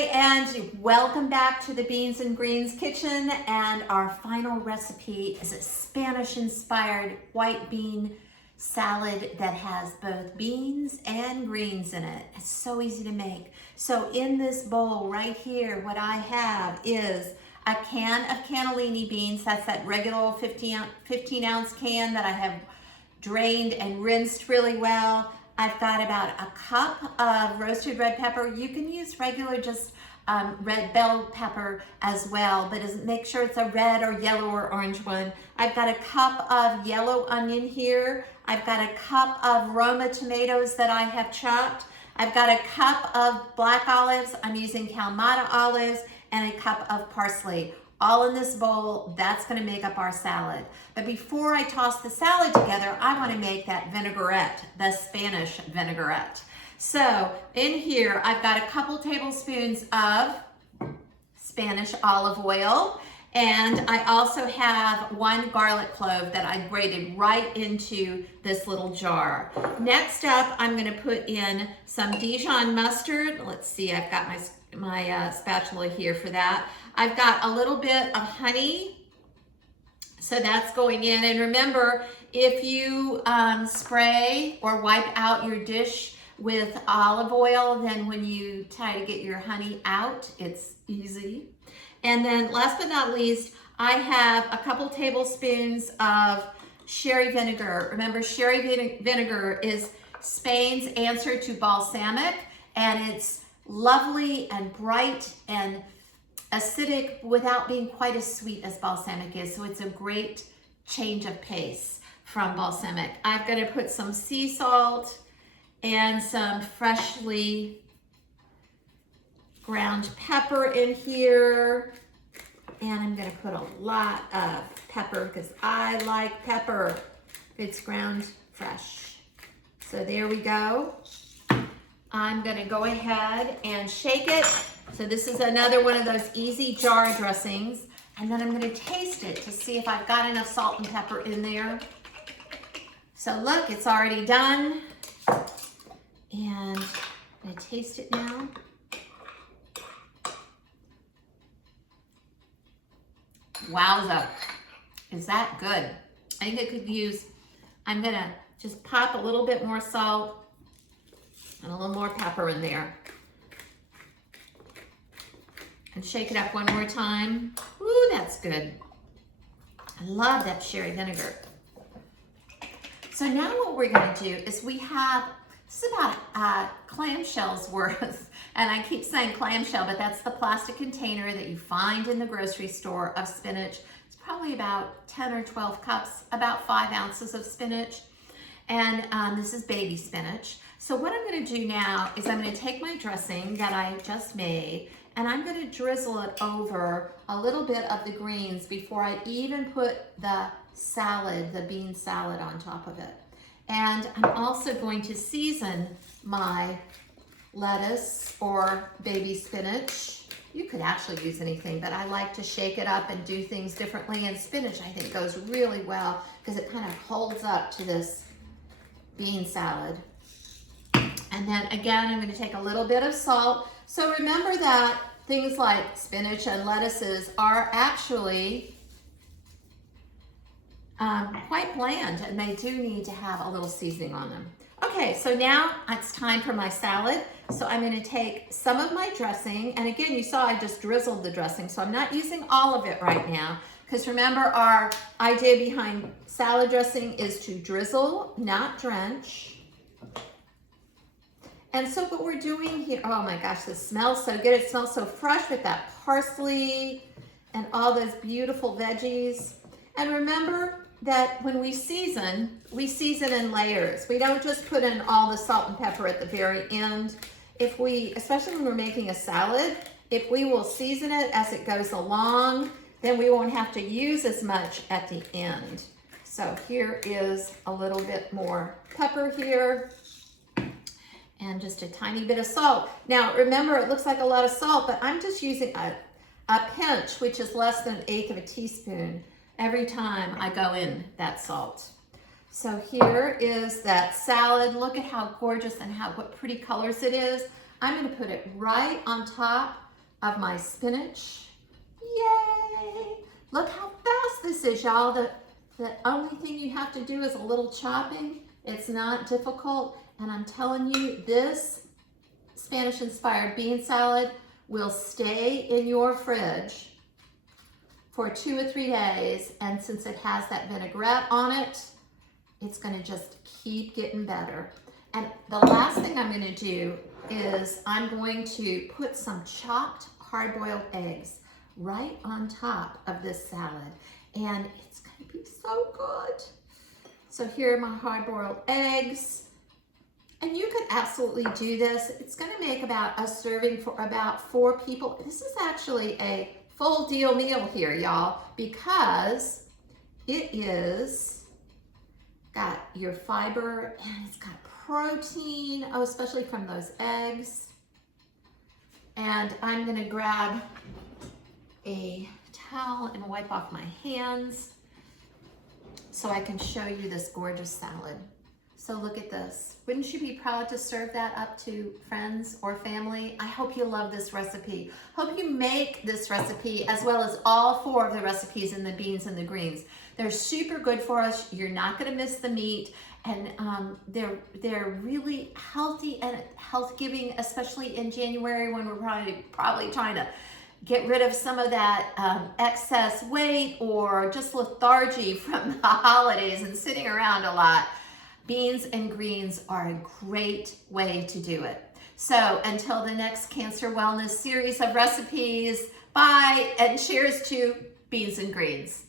Hey, and welcome back to the Beans and Greens Kitchen. And our final recipe is a Spanish-inspired white bean salad that has both beans and greens in it. It's so easy to make. So in this bowl right here, what I have is a can of cannellini beans. That's that regular 15 ounce can that I have drained and rinsed really well. I've got about a cup of roasted red pepper. You can use regular just red bell pepper as well, but make sure it's a red or yellow or orange one. I've got a cup of yellow onion here. I've got a cup of Roma tomatoes that I have chopped. I've got a cup of black olives. I'm using Kalamata olives, and a cup of parsley. All in this bowl. That's gonna make up our salad. But before I toss the salad together, I wanna make that vinaigrette, the Spanish vinaigrette. So in here, I've got a couple tablespoons of Spanish olive oil, and I also have one garlic clove that I grated right into this little jar. Next up, I'm gonna put in some Dijon mustard. Let's see, I've got my spatula here for that. I've got a little bit of honey, so that's going in. And remember, if you spray or wipe out your dish with olive oil, then when you try to get your honey out, it's easy. And then last but not least, I have a couple tablespoons of sherry vinegar. Remember, sherry vinegar is Spain's answer to balsamic, and it's lovely and bright and acidic without being quite as sweet as balsamic is. So it's a great change of pace from balsamic. I'm gonna put some sea salt and some freshly ground pepper in here. And I'm gonna put a lot of pepper because I like pepper if it's ground fresh. So there we go. I'm gonna go ahead and shake it. So this is another one of those easy jar dressings. And then I'm gonna taste it to see if I've got enough salt and pepper in there. So look, it's already done. And I'm gonna taste it now. Wowza, is that good? I think I could use, I'm gonna just pop a little bit more salt and a little more pepper in there. And shake it up one more time. Ooh, that's good. I love that sherry vinegar. So now what we're gonna do is we have, this is about clamshell's worth. And I keep saying clamshell, but that's the plastic container that you find in the grocery store of spinach. It's probably about 10 or 12 cups, about 5 ounces of spinach. And this is baby spinach. So what I'm gonna do now is I'm gonna take my dressing that I just made, and I'm gonna drizzle it over a little bit of the greens before I even put the salad, the bean salad on top of it. And I'm also going to season my lettuce or baby spinach. You could actually use anything, but I like to shake it up and do things differently. And spinach, I think, goes really well because it kind of holds up to this bean salad. And then again, I'm going to take a little bit of salt. So remember that things like spinach and lettuces are actually quite bland, and they do need to have a little seasoning on them. Okay, so now it's time for my salad. So I'm going to take some of my dressing, and again, you saw I just drizzled the dressing, so I'm not using all of it right now, because remember, our idea behind salad dressing is to drizzle, not drench. And so what we're doing here, oh my gosh, this smells so good. It smells so fresh with that parsley and all those beautiful veggies. And remember that when we season in layers. We don't just put in all the salt and pepper at the very end. If we, especially when we're making a salad, if we will season it as it goes along, then we won't have to use as much at the end. So here is a little bit more pepper here. And just a tiny bit of salt. Now, remember, it looks like a lot of salt, but I'm just using a pinch, which is less than 1/8 of a teaspoon, every time I go in that salt. So here is that salad. Look at how gorgeous and what pretty colors it is. I'm gonna put it right on top of my spinach. Yay! Look how fast this is, y'all. The only thing you have to do is a little chopping. It's not difficult. And I'm telling you, this Spanish-inspired bean salad will stay in your fridge for 2 or 3 days. And since it has that vinaigrette on it, it's gonna just keep getting better. And the last thing I'm gonna do is I'm going to put some chopped hard-boiled eggs right on top of this salad. And it's gonna be so good. So here are my hard-boiled eggs. And you could absolutely do this. It's gonna make about a serving for about 4 people. This is actually a full deal meal here, y'all, because it is got your fiber and it's got protein, oh, especially from those eggs. And I'm gonna grab a towel and wipe off my hands so I can show you this gorgeous salad. So look at this. Wouldn't you be proud to serve that up to friends or family? I hope you love this recipe. Hope you make this recipe as well as all 4 of the recipes in the beans and the greens. They're super good for us. You're not gonna miss the meat. And they're really healthy and health-giving, especially in January when we're probably trying to get rid of some of that excess weight or just lethargy from the holidays and sitting around a lot. Beans and greens are a great way to do it. So until the next Cancer Wellness series of recipes, bye and cheers to beans and greens.